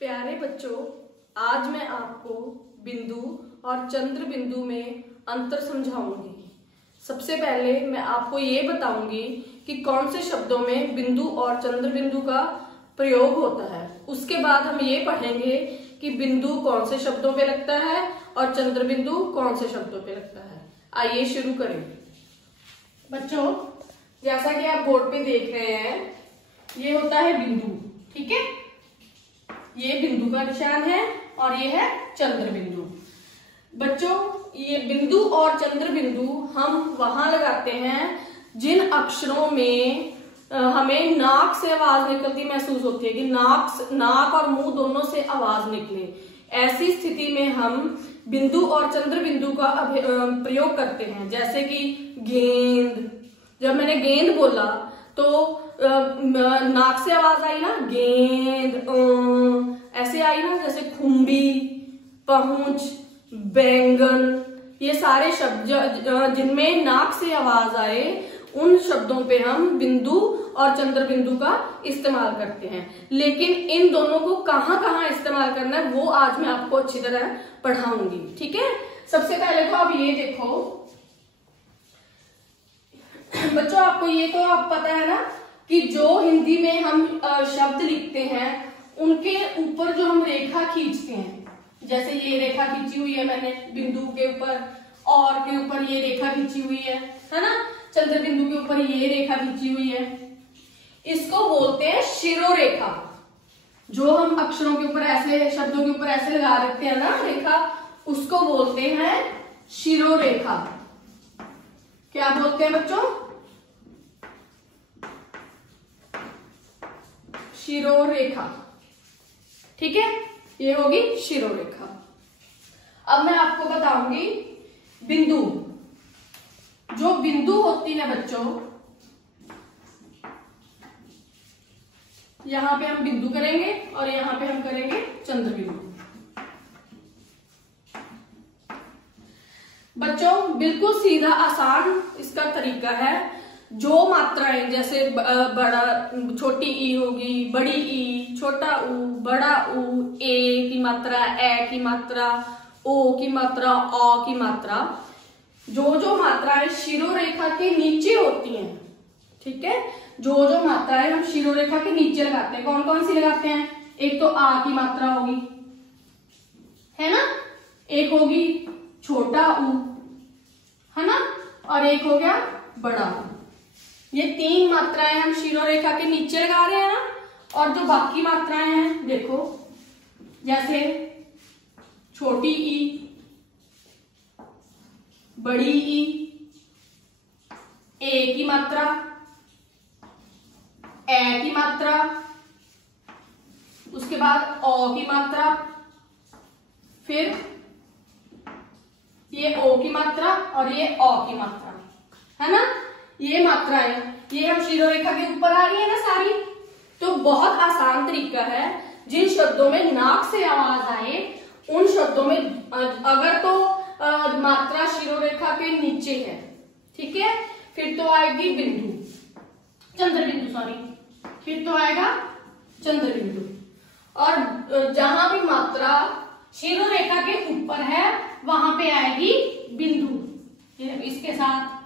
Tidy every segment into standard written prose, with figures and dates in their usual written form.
प्यारे बच्चों, आज मैं आपको बिंदु और चंद्र बिंदु में अंतर समझाऊंगी। सबसे पहले मैं आपको ये बताऊंगी कि कौन से शब्दों में बिंदु और चंद्र बिंदु का प्रयोग होता है। उसके बाद हम ये पढ़ेंगे कि बिंदु कौन से शब्दों पे लगता है और चंद्र बिंदु कौन से शब्दों पे लगता है। आइए शुरू करें। बच्चों, जैसा कि आप बोर्ड पे देख रहे हैं, ये होता है बिंदु। ठीक है, ये बिंदु का निशान है और ये है चंद्र बिंदु। बच्चों, ये बिंदु और चंद्र बिंदु हम वहां लगाते हैं जिन अक्षरों में हमें नाक से आवाज निकलती महसूस होती है कि नाक और मुंह दोनों से आवाज निकले। ऐसी स्थिति में हम बिंदु और चंद्र बिंदु का प्रयोग करते हैं। जैसे कि गेंद, जब मैंने गेंद बोला तो नाक से आवाज आई ना, गेंद ऐसे आई ना। जैसे खुम्बी, पहुंच, बैंगन, ये सारे शब्द जिनमें नाक से आवाज आए, उन शब्दों पे हम बिंदु और चंद्र बिंदु का इस्तेमाल करते हैं। लेकिन इन दोनों को कहाँ कहाँ इस्तेमाल करना है वो आज मैं आपको अच्छी तरह पढ़ाऊंगी। ठीक है, सबसे पहले तो आप ये देखो बच्चों, आपको ये तो आप पता है ना कि जो हिंदी में हम शब्द लिखते हैं उनके ऊपर जो हम रेखा खींचते हैं, जैसे ये रेखा खींची हुई है मैंने बिंदु के ऊपर, और के ऊपर ये रेखा खींची हुई है ना, चंद्र बिंदु के ऊपर ये रेखा खींची हुई है, इसको बोलते हैं शिरोरेखा। जो हम अक्षरों के ऊपर ऐसे, शब्दों के ऊपर ऐसे लगा देते हैं ना रेखा, उसको बोलते हैं शिरोरेखा। क्या बोलते हैं बच्चों? शिरोरेखा। ठीक है, ये होगी शिरोरेखा। अब मैं आपको बताऊंगी बिंदु। जो बिंदु होती है बच्चों, यहां पे हम बिंदु करेंगे और यहां पे हम करेंगे चंद्र बिंदु। बच्चों, बिल्कुल सीधा आसान इसका तरीका है। जो मात्राएं, जैसे बड़ा, छोटी ई होगी, बड़ी ई, छोटा ऊ, बड़ा ऊ, ए की मात्रा, ए की मात्रा, ओ की मात्रा, औ की मात्रा, जो मात्राएं शिरोरेखा के नीचे होती हैं, ठीक है, जो मात्राएं हम शिरोरेखा के नीचे लगाते हैं, कौन कौन सी लगाते हैं? एक तो आ की मात्रा होगी, है ना, एक होगी छोटा ऊ, है ना, और एक हो गया बड़ा ऊ। ये तीन मात्राएं हम शिरोरेखा के नीचे लगा रहे हैं ना। और जो बाकी मात्राएं हैं देखो, जैसे छोटी ई, बड़ी ई, ए की मात्रा, ए की मात्रा, उसके बाद ओ की मात्रा, फिर ये ओ की मात्रा और ये ओ की मात्रा, है ना। ये मात्राएं, ये हम शिरोरेखा के ऊपर आ रही है ना सारी। तो बहुत आसान तरीका है, जिन शब्दों में नाक से आवाज आए उन शब्दों में, अगर तो मात्रा शिरोरेखा के नीचे है, ठीक है, फिर तो आएगी बिंदु, चंद्र बिंदु, सॉरी, फिर तो आएगा चंद्र बिंदु। और जहां भी मात्रा शिरोरेखा के ऊपर है वहां पे आएगी बिंदु। इसके साथ,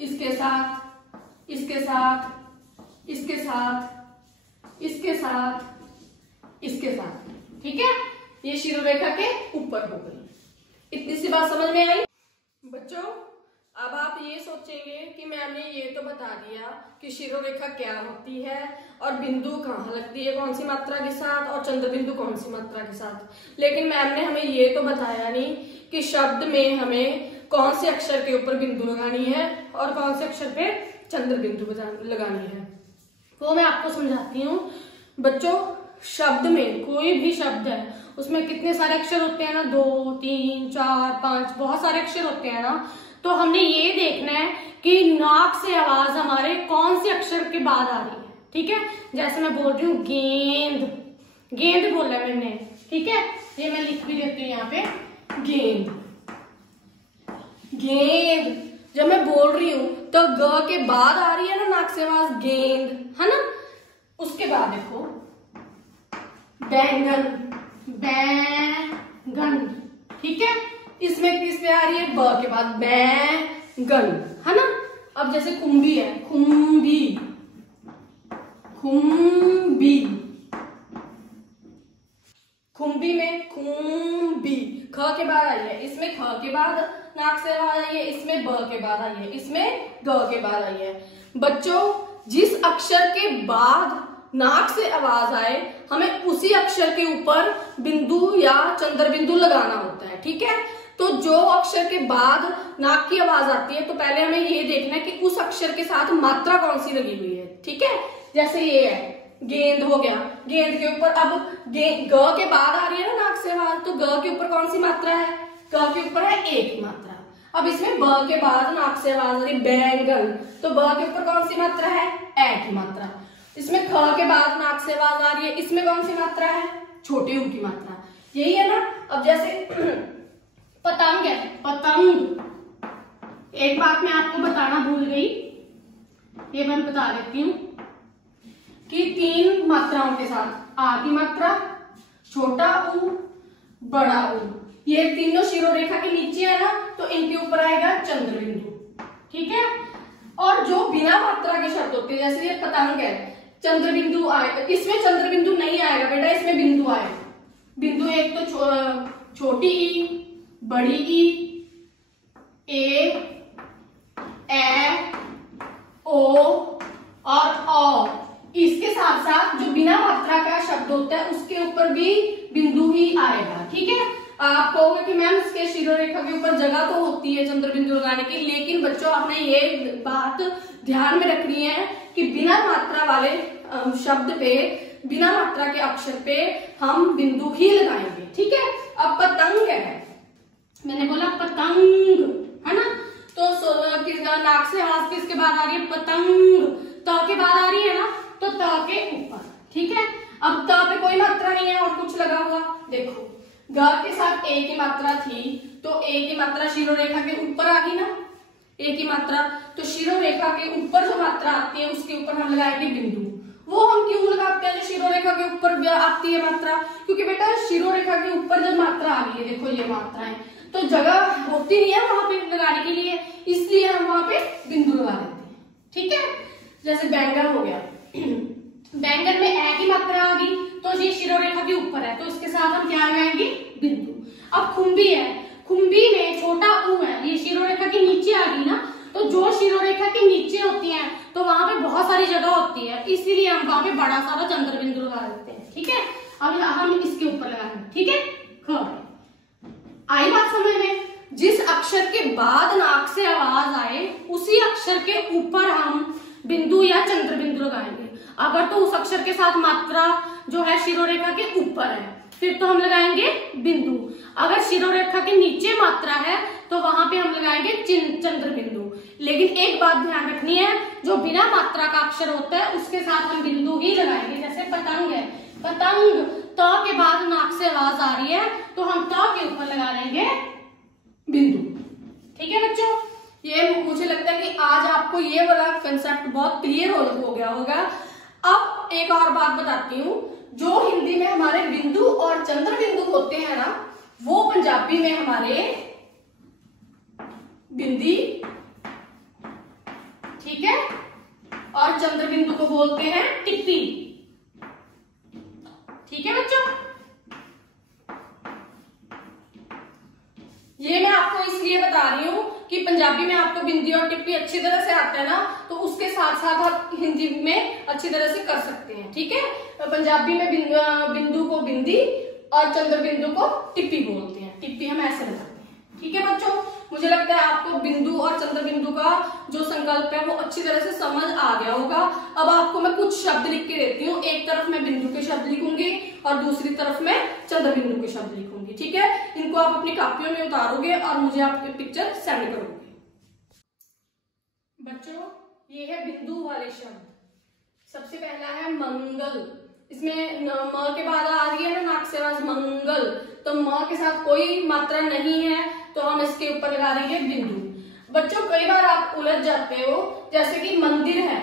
इसके साथ, इसके साथ, इसके साथ, इसके साथ, इसके साथ, ठीक है। ये शिरोरेखा के ऊपर हो गई। इतनी सी बात समझ में आई बच्चों? अब आप ये सोचेंगे कि मैम ने ये तो बता दिया कि शिरोरेखा क्या होती है और बिंदु कहाँ लगती है, कौन सी मात्रा के साथ, और चंद्र बिंदु कौन सी मात्रा के साथ। लेकिन मैम ने हमें ये तो बताया नहीं कि शब्द में हमें कौन से अक्षर के ऊपर बिंदु लगानी है और कौन से अक्षर पे चंद्र बिंदु लगानी है। तो मैं आपको समझाती हूँ बच्चों। शब्द में, कोई भी शब्द है, उसमें कितने सारे अक्षर होते हैं ना, 2, 3, 4, 5, बहुत सारे अक्षर होते हैं ना। तो हमने ये देखना है कि नाक से आवाज हमारे कौन से अक्षर के बाद आ रही है। ठीक है, जैसे मैं बोल रही हूँ गेंद, गेंद बोला मैंने, ठीक है, ये मैं लिख भी देती हूँ यहाँ पे, गेंद, गेंद। जब मैं बोल रही हूं तो ग के बाद आ रही है ना नाक से आवाज, गेंद, है ना। उसके बाद देखो बैंगन, बैंगन, ठीक है। इसमें किस पे आ रही है, ब के बाद बैंगन, है ना। अब जैसे खुम्बी है, खुम्बी, खुम्बी, खुम्बी में खुम्बी, ख के बाद आई है, इसमें ख के बाद नाक से आवाज आई है, इसमें ब के बाद आई है, इसमें ग के बाद आई है। बच्चों जिस अक्षर के बाद नाक से आवाज आए हमें उसी अक्षर के ऊपर बिंदु या चंद्र बिंदु लगाना होता है, ठीक है। तो जो अक्षर के बाद नाक की आवाज आती है तो पहले हमें ये देखना है कि उस अक्षर के साथ मात्रा कौन सी लगी हुई है, ठीक है। जैसे ये है गेंद हो गया, गेंद के ऊपर अब ग के बाद आ रही है ना नाक से आवाज, तो ग के ऊपर कौन सी मात्रा है, ग के ऊपर है ए की मात्रा। अब इसमें ब के बाद नाक से आवाज आ रही है बैंगन, तो ब के ऊपर कौन सी मात्रा है, ए की मात्रा। इसमें ख के बाद नाक से आवाज आ रही है, इसमें कौन सी मात्रा है, छोटे ऊ की मात्रा, यही है ना। अब जैसे पतंग है, पतंग, एक बात मैं आपको बताना भूल गई, ये मैं बता देती हूँ कि 3 मात्राओं के साथ आ की मात्रा, छोटा ऊ, बड़ा ऊ, ये तीनों शिरोरेखा के नीचे है ना, तो इनके ऊपर आएगा चंद्र बिंदु, ठीक है। और जो बिना मात्रा के शब्द होते हैं, जैसे ये पतंग है, चंद्र बिंदु आएगा, इसमें चंद्र बिंदु नहीं आएगा बेटा, इसमें बिंदु आएगा। बिंदु एक तो छोटी ई, बड़ी ई, ए, ओ और औ। इसके साथ साथ जो बिना मात्रा का शब्द होता है उसके ऊपर भी बिंदु ही आएगा, ठीक है। आप कहोगे कि मैम इसके शिरोरेखा के ऊपर जगह तो होती है चंद्र बिंदु लगाने की, लेकिन बच्चों आपने ये बात ध्यान में रखनी है कि बिना मात्रा वाले शब्द पे, बिना मात्रा के अक्षर पे हम बिंदु ही लगाएंगे, ठीक है। अब पतंग है, मैंने बोला पतंग, है ना, तो नाक से आवाज किसके बाद आ रही है, पतंग, त के बाद आ रही है ना, तो त के ऊपर, ठीक है। अब त पे कोई मात्रा नहीं है और कुछ लगा हुआ, देखो ग के साथ ए की मात्रा थी, तो ए की मात्रा शिरोरेखा के ऊपर आ गई ना, ए की मात्रा, तो शिरोरेखा के ऊपर जो मात्रा आती है उसके ऊपर हम लगाएंगे बिंदु। वो हम क्यों लगाते हैं जो शिरोरेखा के ऊपर आती है मात्रा, क्योंकि बेटा शिरोरेखा के ऊपर जब मात्रा आ रही है, देखो ये मात्रा है, तो जगह होती नहीं है वहां पे लगाने के लिए, इसलिए हम वहां पे बिंदु लगा देते हैं, ठीक है। जैसे बैंगन हो गया, बैंगन में ए की मात्रा आ गई, तो ये शिरोरेखा के ऊपर है, तो इसके साथ हम क्या लगाएंगे, बिंदु। अब खुम्बी है, खुम्बी में छोटा ऊ है, ये शिरोरेखा के नीचे आ गई ना, तो जो शिरोरेखा के नीचे होती है तो वहां पे बहुत सारी जगह होती है, इसीलिए हम वहां पे बड़ा सारा चंद्र बिंदु लगा देते हैं, ठीक है। अब हम इसके ऊपर लगाएंगे, ठीक है। आई बात समझ में, जिस अक्षर के बाद नाक से आवाज आए उसी अक्षर के ऊपर हम बिंदु या चंद्र बिंदु लगाएंगे। अगर तो उस अक्षर के साथ मात्रा जो है शिरोरेखा के ऊपर है फिर तो हम लगाएंगे बिंदु, अगर शिरोरेखा के नीचे मात्रा है तो वहां पे हम लगाएंगे चंद्र बिंदु। लेकिन एक बात ध्यान रखनी है, जो बिना मात्रा का अक्षर होता है उसके साथ हम बिंदु ही लगाएंगे। जैसे पतंग है, पतंग त के बाद नाक से आवाज आ रही है तो हम त के ऊपर लगा लेंगे बिंदु, ठीक है बच्चों। ये मुझे लगता है कि आज आपको ये वाला कंसेप्ट बहुत क्लियर हो गया होगा। अब एक और बात बताती हूँ, जो हिंदी में हमारे बिंदु और चंद्र बिंदु होते हैं ना, वो पंजाबी में हमारे बिंदी, ठीक है, और चंद्र बिंदु को बोलते हैं टिप्पी, ठीक है बच्चों। ये मैं आपको इसलिए बता रही हूँ कि पंजाबी में आपको बिंदी और टिप्पी अच्छी तरह से आता है ना, तो उसके साथ साथ आप हिंदी में अच्छी तरह से कर सकते हैं, ठीक है। तो पंजाबी में बिंदु को बिंदी और चंद्र बिंदु को टिप्पी बोलते हैं, टिप्पी हम ऐसे लगाते हैं, ठीक है बच्चों। मुझे लगता है आपको बिंदु और चंद्र बिंदु का जो संकल्प है वो अच्छी तरह से समझ आ गया होगा। अब आपको मैं कुछ शब्द लिख के देती हूँ, एक तरफ मैं बिंदु के शब्द लिखूंगी और दूसरी तरफ मैं चंद्र बिंदु के शब्द लिखूंगी, ठीक है। इनको आप अपनी कॉपियों में उतारोगे और मुझे आपके पिक्चर सेंड करोगे। बच्चों ये है बिंदु वाले शब्द। सबसे पहला है मंगल, इसमें म के बाद आ रही है ना नाक से आवाज मंगल, तो म के साथ कोई मात्रा नहीं है तो हम इसके ऊपर लगा देंगे बिंदु। बच्चों कई बार आप उलझ जाते हो, जैसे कि मंदिर है,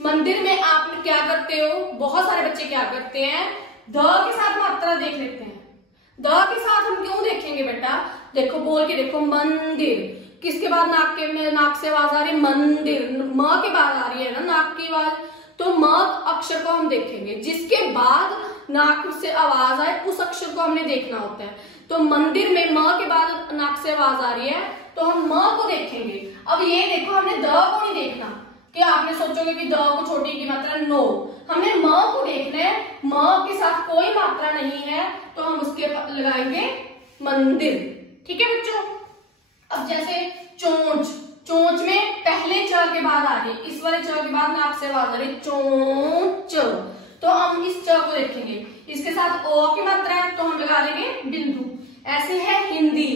मंदिर में आप क्या करते हो, बहुत सारे बच्चे क्या करते हैं, द के साथ मात्रा देख लेते हैं। द के साथ हम क्यों देखेंगे बेटा, देखो बोल के देखो, मंदिर, किसके बाद नाक से आवाज आ रही है, मंदिर, म के बाद आ रही है ना नाक की आवाज, तो म अक्षर को हम देखेंगे, जिसके बाद नाक से आवाज आए उस अक्षर को हमने देखना होता है। तो मंदिर में म के बाद नाक से आवाज आ रही है तो हम म को देखेंगे। अब ये देखो हमने द को नहीं देखना, कि आपने सोचोगे कि द को छोटी की मात्रा, नो, हमने म को देखना है। म के साथ कोई मात्रा नहीं है तो हम उसके लगाएंगे मंदिर। ठीक है बच्चों। अब जैसे चोंच, चोंच में पहले च के बाद आ रही, इस वाले च के बाद नाक से आवाज आ रही, चोंच, तो हम इस च को देखेंगे। इसके साथ ओ की मात्रा है तो हम लगा देंगे बिंदु। ऐसे है हिंदी,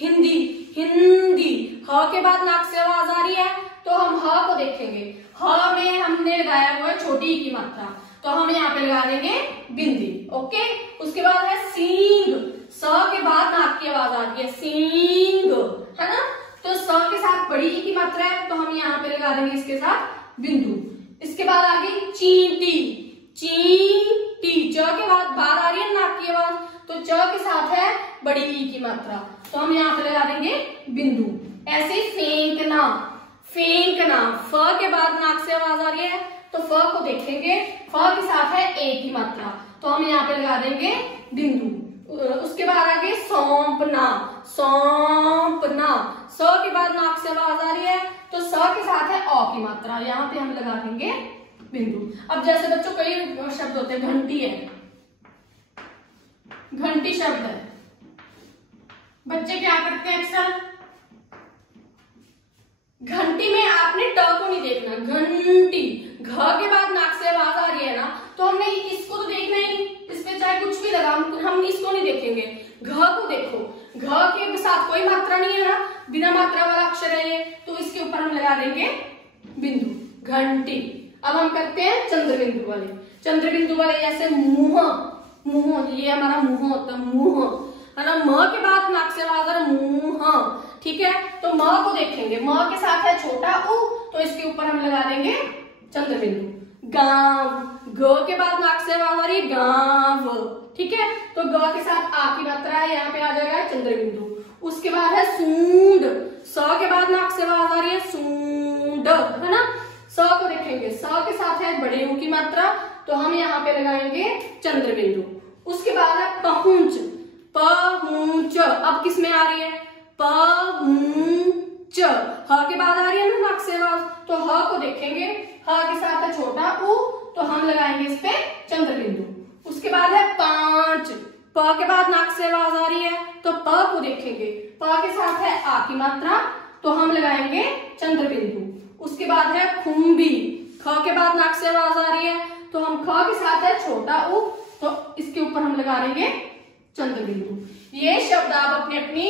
हिंदी, हिंदी, ह के बाद नाक से आवाज आ रही है तो हम ह को देखेंगे। ह में हमने लगाया हुआ है छोटी की मात्रा, तो हम यहाँ पे लगा देंगे बिंदी। ओके। उसके बाद है सींग, स के बाद नाक की आवाज आती है, सींग, है ना, तो स के साथ बड़ी ई की मात्रा है तो हम यहाँ पे लगा देंगे इसके साथ बिंदु। इसके बाद आ गई चींटी, चींटी, च के बाद आ रही है नाक की आवाज, तो च के साथ है बड़ी ई की मात्रा तो हम यहाँ पे लगा देंगे बिंदु। ऐसे फेंकना, फेंकना, फ के बाद नाक से आवाज आ रही है तो फ को देखेंगे, फ के साथ है ए की मात्रा तो हम यहाँ पे लगा देंगे बिंदु। उसके बाद आगे सौंपना, सौंपना, स के बाद नाक से आवाज आ रही है तो स के साथ है अ की मात्रा, यहाँ पे हम लगा देंगे बिंदु। अब जैसे बच्चों कई शब्द होते हैं, घंटी है, घंटी शब्द है, बच्चे क्या करते हैं अक्सर, घंटी में आपने ट को नहीं देखना, घंटी, घ के बाद नाक से आवाज आ रही है ना तो हमने इसको तो देखना ही, इस पे चाहे कुछ भी लगा, हम इसको नहीं देखेंगे, घ को देखो, घ के साथ कोई मात्रा नहीं है ना, बिना मात्रा वाला अक्षर है ये, तो इसके ऊपर हम लगा देंगे बिंदु, घंटी। अब हम करते हैं चंद्र बिंदु वाले, चंद्र बिंदु वाले जैसे मुंह, मुंह, ये हमारा मुंह होता है, मुंह, है ना, म के बाद नाक से आवाज आ रहा है, मुंह, ठीक है, तो म को देखेंगे, म के साथ है छोटा उ तो इसके ऊपर हम लगा देंगे चंद्र बिंदु। गांव, ग के बाद नाक से आवाज आ रही है, गांव, ठीक है, तो ग के साथ आ की मात्रा है, यहाँ पे आ जाएगा चंद्र बिंदु। उसके बाद है सूंड, स के बाद नाक से आवाज आ रही है, सूंड, है ना, स को देखेंगे, स के साथ है बड़े ऊ की मात्रा तो हम यहाँ पे लगाएंगे चंद्र बिंदु। उसके बाद है पहुंच, पहुंच, अब किस में आ रही है, पहुंच, ह के बाद आ रही है ना नाक से आवाज तो ह को देखेंगे, ह के साथ है छोटा उ तो हम लगाएंगे इस पे चंद्र बिंदु। उसके बाद है पांच, प के बाद नाक से आवाज आ रही है तो प को देखेंगे, प के साथ है आ की मात्रा तो हम लगाएंगे चंद्र बिंदु। उसके बाद है खुम्बी, ख के बाद नाक से आवाज आ रही है तो हम ख के साथ है छोटा उ तो इसके ऊपर हम लगा देंगे चंद्र बिंदु। ये शब्द आप अपनी अपनी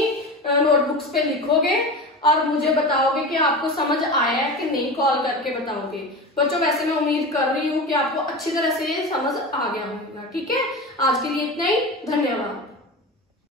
नोटबुक्स पे लिखोगे और मुझे बताओगे कि आपको समझ आया है कि नहीं, कॉल करके बताओगे। बच्चों वैसे मैं उम्मीद कर रही हूँ कि आपको अच्छी तरह से समझ आ गया होगा। ठीक है, आज के लिए इतना ही, धन्यवाद।